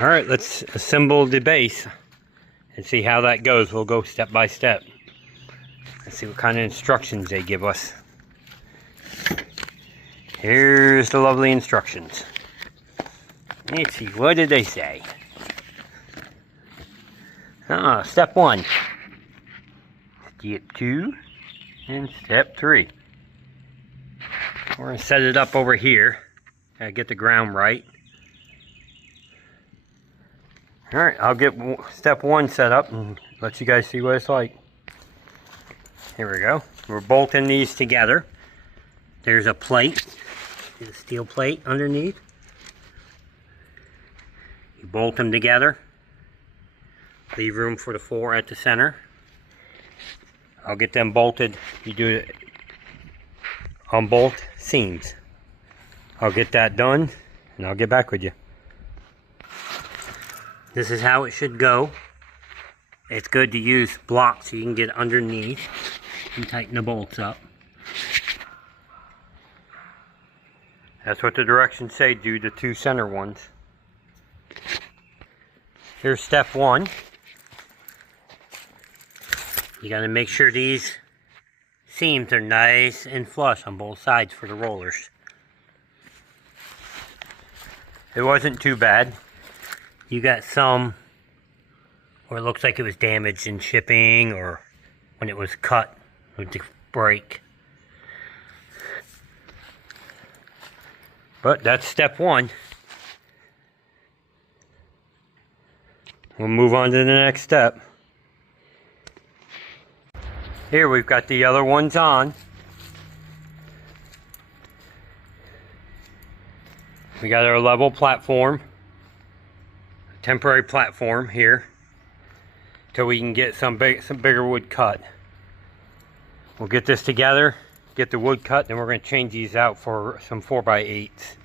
All right, let's assemble the base and see how that goes. We'll go step by step. Let's see what kind of instructions they give us. Here's the lovely instructions. Let's see, what did they say? Step 1. Step 2. And step 3. We're going to set it up over here. Gotta get the ground right. Alright, I'll get step 1 set up and let you guys see what it's like. Here we go. We're bolting these together. There's a plate, a steel plate underneath. You bolt them together. Leave room for the 4 at the center. I'll get them bolted. You do it on both seams. I'll get that done and I'll get back with you. This is how it should go. It's good to use blocks so you can get underneath and tighten the bolts up. That's what the directions say, do the 2 center ones. Here's step 1. You gotta make sure these seams are nice and flush on both sides for the rollers. It wasn't too bad. You got some where it looks like it was damaged in shipping or when it was cut with the break. But that's step 1. We'll move on to the next step. Here we've got the other ones on. We got our level platform, temporary platform here, till we can get some bigger wood cut. We'll get this together, get the wood cut, then we're going to change these out for some 4x8s.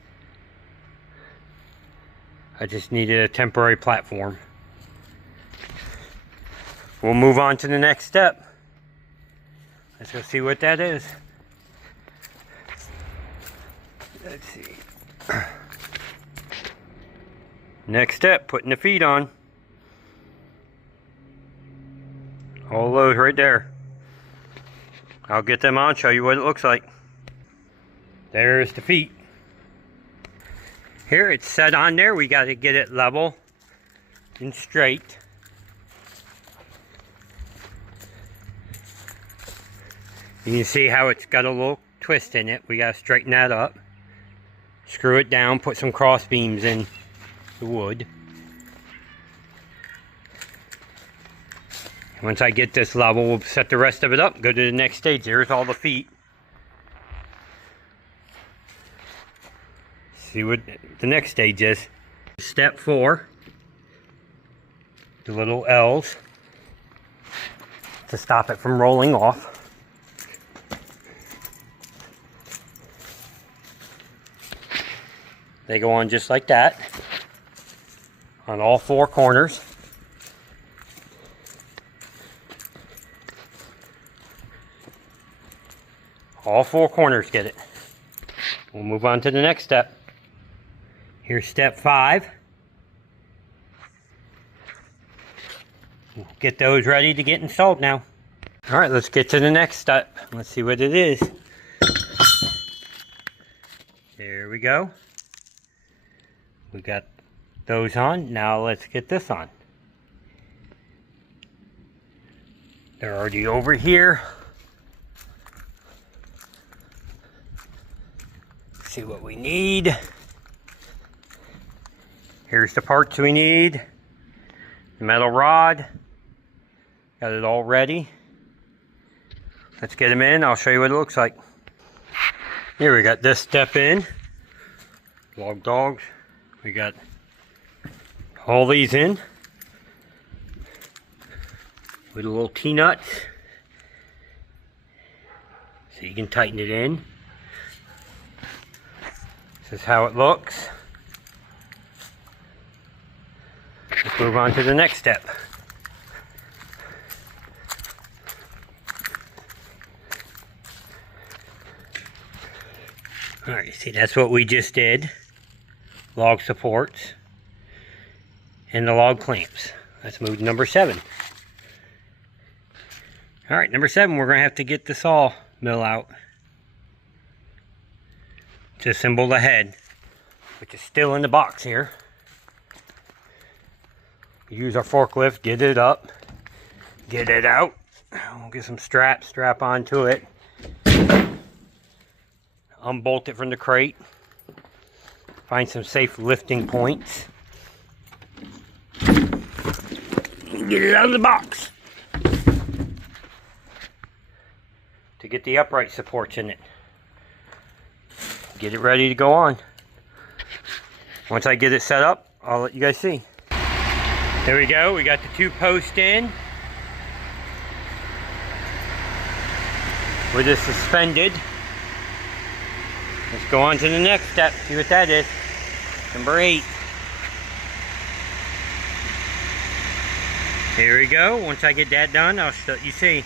I just needed a temporary platform. We'll move on to the next step. Let's go see what that is. Let's see. Next step, putting the feet on. All those right there. I'll get them on, show you what it looks like. There's the feet. Here it's set on there. We got to get it level and straight. You can see how it's got a little twist in it. We got to straighten that up. Screw it down, put some cross beams in the wood. Once I get this level, we'll set the rest of it up, go to the next stage. There's all the feet. See what the next stage is. Step 4, the little L's to stop it from rolling off. They go on just like that on all 4 corners. All 4 corners get it. We'll move on to the next step. Here's step 5. We'll get those ready to get installed now. All right, let's get to the next step. Let's see what it is. There we go. We got those on. Now let's get this on. They're already over here. See what we need. Here's the parts we need. The metal rod. Got it all ready. Let's get them in. I'll show you what it looks like. Here we got this step in. Log dogs. We got all these in with a little T-nuts so you can tighten it in. This is how it looks. Let's move on to the next step. Alright, see, that's what we just did. Log supports. and the log clamps. Let's move to number 7. Alright, number 7, we're going to have to get the saw mill out to assemble the head, which is still in the box here. Use our forklift, get it up, get it out. We'll get some strap onto it, unbolt it from the crate, find some safe lifting points, and get it out of the box to get the upright supports in it. Get it ready to go on. Once I get it set up, I'll let you guys see. There we go, we got the 2 posts in with it suspended. Let's go on to the next step, see what that is. Number 8. Here we go. Once I get that done, I'll let you see.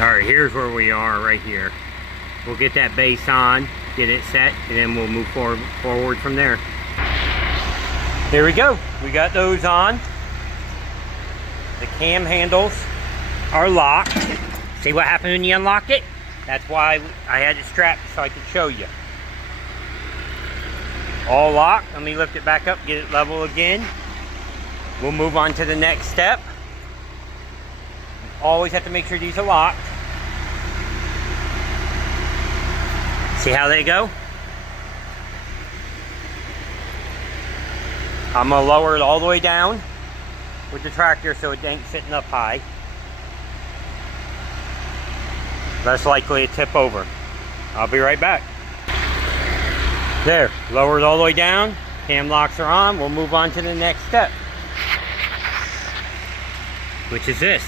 Alright, here's where we are right here. We'll get that base on, get it set, and then we'll move forward from there. Here we go. We got those on. The cam handles are locked. See what happened when you unlock it? That's why I had it strapped so I could show you. All locked. Let me lift it back up, get it level again. We'll move on to the next step. Always have to make sure these are locked. See how they go? I'm going to lower it all the way down with the tractor so it ain't sitting up high. Less likely to tip over. I'll be right back. There, lower it all the way down. Cam locks are on. We'll move on to the next step, which is this.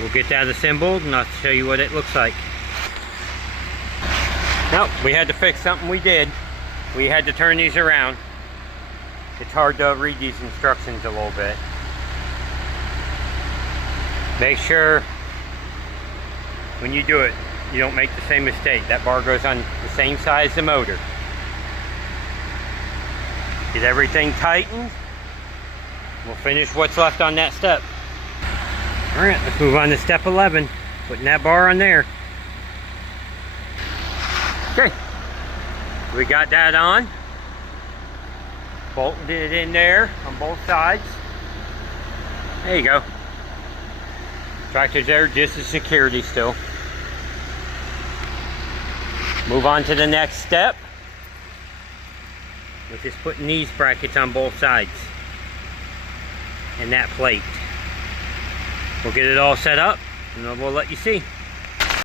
We'll get that assembled and I'll show you what it looks like. Now, we had to fix something we did. We had to turn these around. It's hard to read these instructions a little bit. Make sure when you do it, you don't make the same mistake. That bar goes on the same side as the motor. Get everything tightened. We'll finish what's left on that step. Alright, let's move on to step 11. Putting that bar on there. Okay. We got that on. Bolted it in there on both sides. There you go. Tractor's there just as security still. Move on to the next step, which is putting these brackets on both sides and that plate. We'll get it all set up and then we'll let you see.